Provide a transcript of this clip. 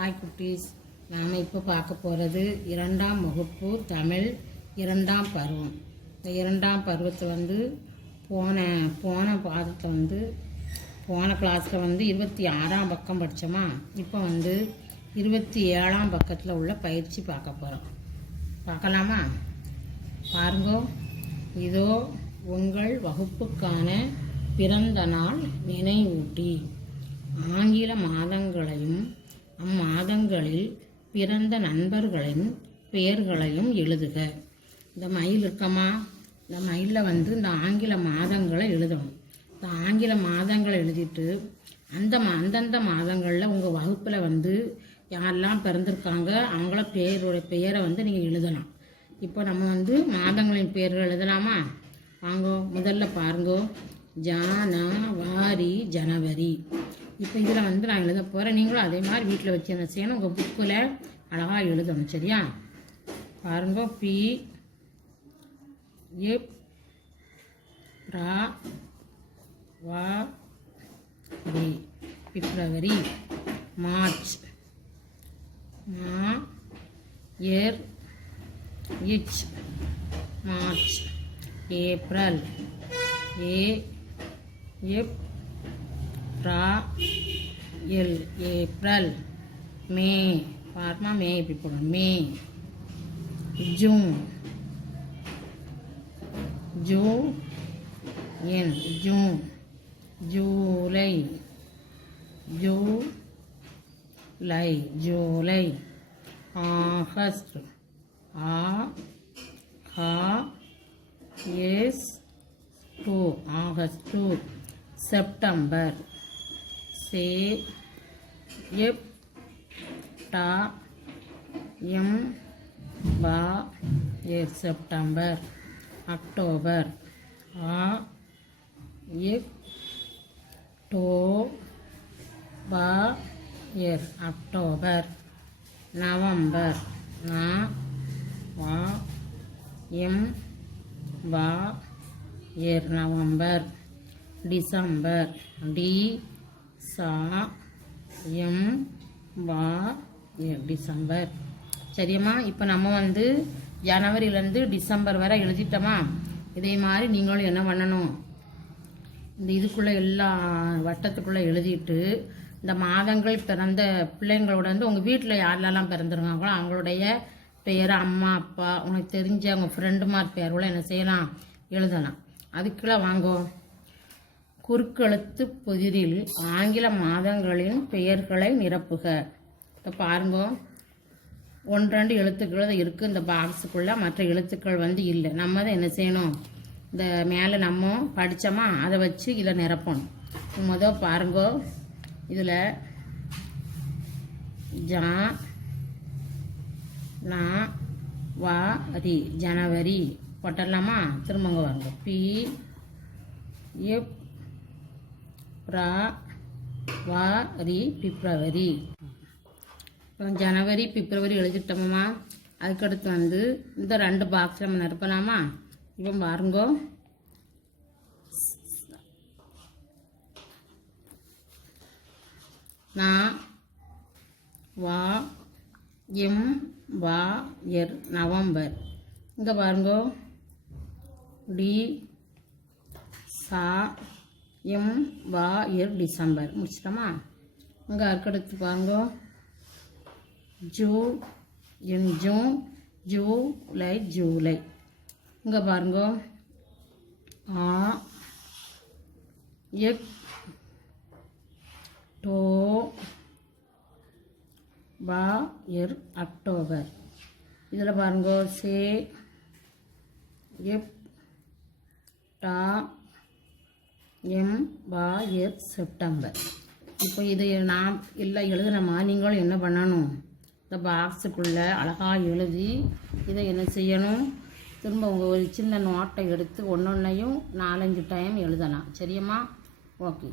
Hi குட்டீஸ் நாம் இப்போ பார்க்க போகிறது இரண்டாம் வகுப்பு தமிழ் இரண்டாம் பருவம். இந்த இரண்டாம் பருவத்தை வந்து போன போன பாதத்தை வந்து போன கிளாஸில் வந்து இருபத்தி ஆறாம் பக்கம் படித்தோமா இப்போ வந்து இருபத்தி ஏழாம் பக்கத்தில் உள்ள பயிற்சி பார்க்க போகிறோம் பார்க்கலாமா? பாருங்கோ இதோ உங்கள் வகுப்புக்கான பிறந்த நாள் நினைவூட்டி. ஆங்கில மாதங்களையும் அம்மாதங்களில் பிறந்த நண்பர்களின் பெயர்களையும் எழுதுக. இந்த மயில் இருக்கமா? இந்த மயிலில் வந்து இந்த ஆங்கில மாதங்களை எழுதணும். இந்த ஆங்கில மாதங்களை எழுதிட்டு அந்த மா- அந்தந்த மாதங்களில் உங்கள் வகுப்பில் வந்து யாரெல்லாம் பிறந்திருக்காங்க அவங்கள பேரோட பெயரை வந்து நீங்கள் எழுதலாம். இப்போ நம்ம வந்து மாதங்களின் பெயர்கள் எழுதலாமா? வாங்கோ முதல்ல பாருங்கோ. ஜானவாரி ஜனவரி. இப்போ இதில் வந்து நான் எழுத போகிறேன் நீங்களும் அதே மாதிரி வீட்டில் வச்சு என்ன செய்யணும் உங்கள் புக்கில் அழகாக எழுதணும். சரியா? பாருங்க. பி எப் ரா வா ரி பிப்ரவரி மார்ச். மா ஏர் இச் மார்ச். ஏப்ரல். ஏ எப் ரா எல் ஏப்ரல் மே. பார்மா மே இப்படி போடணும். மே. ஜூன். ஜூ என் June. July. July. July. August. ஆ ஹா S two. August two. September. சே எப் டா எம் பா எஸ் செப்டம்பர் அக்டோபர் ஆ எப் டோ பா எர் அக்டோபர் நவம்பர் நா வா எம் வா எர் நவம்பர் டிசம்பர் டி சா எம் வா டிசம்பர். சரியம்மா இப்போ நம்ம வந்து ஜனவரியிலேருந்து டிசம்பர் வரை எழுதிட்டோமா? இதே மாதிரி நீங்களும் என்ன பண்ணணும்? இந்த இதுக்குள்ளே எல்லா வட்டத்துக்குள்ளே எழுதிட்டு இந்த மாதங்கள் பிறந்த பிள்ளைங்களோட வந்து உங்கள் வீட்டில் யாரெல்லாம் பிறந்திருக்காங்களோ அவங்களுடைய பெயர் அம்மா அப்பா உனக்கு தெரிஞ்ச உங்கள் ஃப்ரெண்டுமார் பேரோட என்ன செய்யலாம்? எழுதலாம். அதுக்குள்ளே வாங்கோ. குறுக்கெழுத்து புதிரில் ஆங்கில மாதங்களின் பெயர்களை நிரப்புக. இப்போ பாருங்க. ஒன்றெண்டு எழுத்துக்கள் இருக்குது இந்த பாக்ஸுக்குள்ளே மற்ற எழுத்துக்கள் வந்து இல்லை. நம்ம தான் என்ன செய்யணும்? இந்த மேலே நம்ம படித்தோமா அதை வச்சு இதில் நிரப்பணும். முத பாருங்கோ. இதில் ஜா நா வா ரி ஜனவரி. போட்டலாமா திரும்பங்க வாங்க பி எப் ரா பிப்ரவரி இப்போ ஜனவரி பிப்ரவரி எழுதிட்டோமா அதுக்கடுத்து வந்து இந்த ரெண்டு பாக்ஸ் நம்ம நிரப்பலாமா? இப்போ பாருங்கோ. நான் வா எம் வா எர் நவம்பர். இங்கே பாருங்கோ. டி சா எம் வா இயர் டிசம்பர். முடிச்சிட்டோமா? இங்கே அதுக்கடுத்து பாருங்க. ஜூ என் ஜூன் ஜூலை ஜூலை இங்கே பாருங்க. ஆ எக் டோ பா எர் அக்டோபர். இதில் பாருங்க. சே எப் டா எம் பா செப்டம்பர். இப்போ இது நான் இல்லை எழுதுனமா நீங்களும் என்ன பண்ணணும்? இந்த பாக்ஸுக்குள்ளே அழகாக எழுதி இதை என்ன செய்யணும்? திரும்ப உங்கள் ஒரு சின்ன நோட்டை எடுத்து ஒன்று ஒன்றையும் நாலஞ்சு டைம் எழுதலாம். சரியம்மா? ஓகே